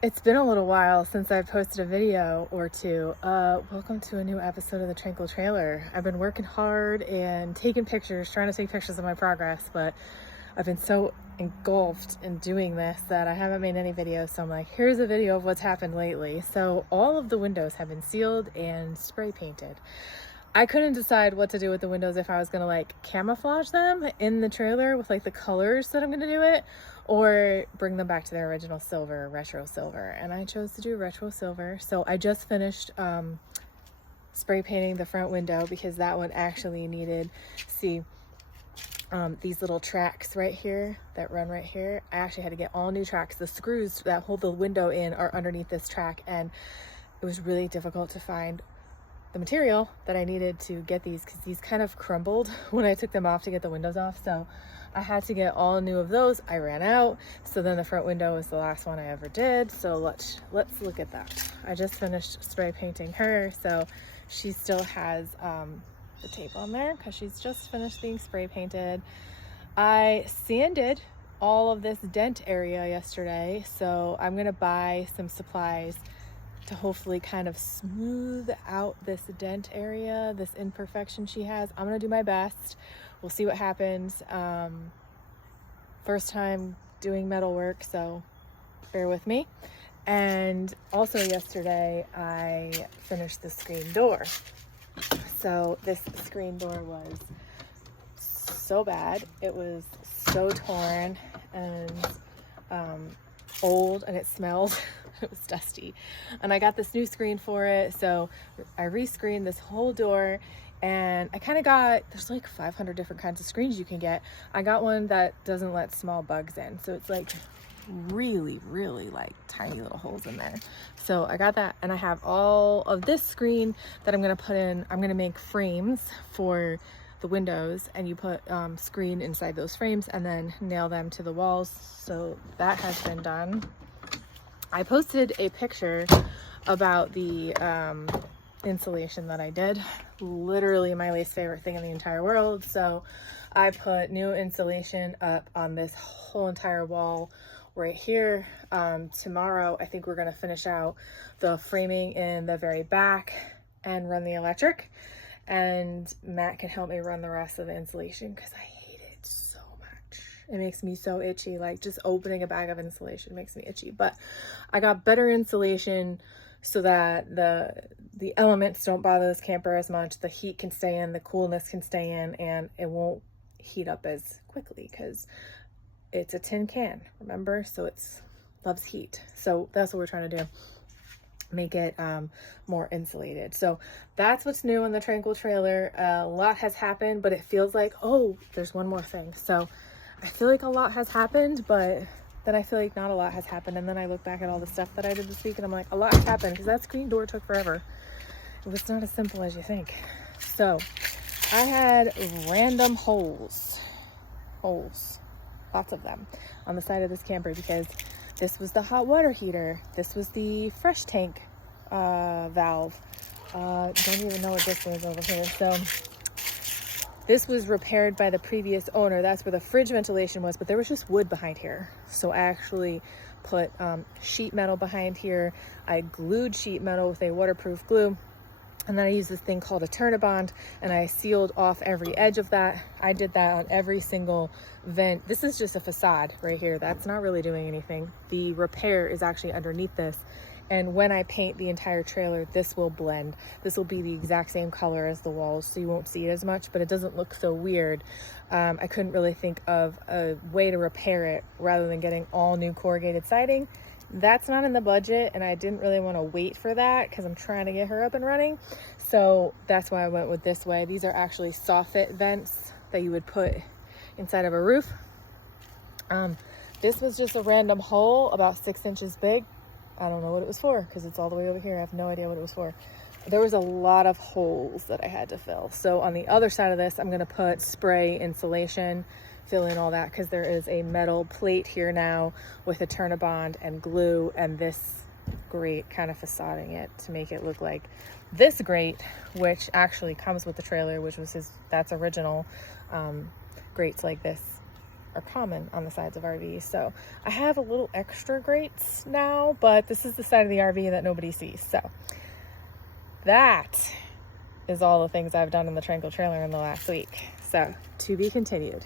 It's been a little while since I've posted a video or two. Welcome to a new episode of the Tranquil trailer. I've been working hard and taking pictures, trying to take pictures of my progress, but I've been so engulfed in doing this that I haven't made any videos. So I'm like, here's a video of what's happened lately. So all of the windows have been sealed and spray painted. I couldn't decide what to do with the windows, if I was gonna like camouflage them in the trailer with like the colors that I'm gonna do it, or bring them back to their original silver, retro silver. And I chose to do retro silver. So I just finished spray painting the front window because that one actually needed, see, these little tracks right here that run right here. I actually had to get all new tracks. The screws that hold the window in are underneath this track, and it was really difficult to find the material that I needed to get these, because these kind of crumbled when I took them off to get the windows off. So I had to get all new of those. I ran out. So then the front window was the last one I ever did. So let's look at that. I just finished spray painting her. So she still has the tape on there because she's just finished being spray painted. I sanded all of this dent area yesterday. So I'm gonna buy some supplies to hopefully kind of smooth out this dent area, this imperfection she has. I'm gonna do my best. We'll see what happens. First time doing metal work, so bear with me. And also yesterday, I finished the screen door. So this screen door was so bad. It was so torn and old, and it smelled. It was dusty, and I got this new screen for it. So I rescreened this whole door, and I kind of got, there's like 500 different kinds of screens you can get. I got one that doesn't let small bugs in, so it's like really like tiny little holes in there. So I got that, and I have all of this screen that I'm gonna put in. I'm gonna make frames for the windows, and you put screen inside those frames and then nail them to the walls. So that has been done. I posted a picture about the insulation that I did. Literally my least favorite thing in the entire world. So I put new insulation up on this whole entire wall right here. Tomorrow I think we're gonna finish out the framing in the very back and run the electric. And Matt can help me run the rest of the insulation because I hate it so much. It makes me so itchy. Like just opening a bag of insulation makes me itchy. But I got better insulation so that the elements don't bother this camper as much. The heat can stay in, the coolness can stay in, and it won't heat up as quickly because it's a tin can, remember? So it's loves heat. So that's what we're trying to do. Make it more insulated. So that's what's new in the Tranquil trailer. A lot has happened, but it feels like, oh, there's one more thing. So I feel like a lot has happened, but then I feel like not a lot has happened. And then I look back at all the stuff that I did this week, and I'm like, a lot has happened, because that screen door took forever. It was not as simple as you think. So I had random holes, lots of them, on the side of this camper, because this was the hot water heater. This was the fresh tank valve. Don't even know what this is over here. So this was repaired by the previous owner. That's where the fridge ventilation was, but there was just wood behind here. So I actually put sheet metal behind here. I glued sheet metal with a waterproof glue. And then I used this thing called a Turnabond, and I sealed off every edge of that. I did that on every single vent. This is just a facade right here. That's not really doing anything. The repair is actually underneath this. And when I paint the entire trailer, this will blend. This will be the exact same color as the walls, so you won't see it as much, but it doesn't look so weird. I couldn't really think of a way to repair it rather than getting all new corrugated siding. That's not in the budget, and I didn't really want to wait for that because I'm trying to get her up and running. So that's why I went with this way. These are actually soffit vents that you would put inside of a roof. This was just a random hole about 6 inches big. I don't know what it was for because it's all the way over here. I have no idea what it was for. There was a lot of holes that I had to fill. So on the other side of this, I'm going to put spray insulation, fill in all that, because there is a metal plate here now with a Turnabond and glue, and this grate kind of facading it to make it look like this grate, which actually comes with the trailer, which was that's original. Grates like this are common on the sides of RVs. So I have a little extra grates now, but this is the side of the RV that nobody sees. So that is all the things I've done in the Tranquil trailer in the last week. So to be continued.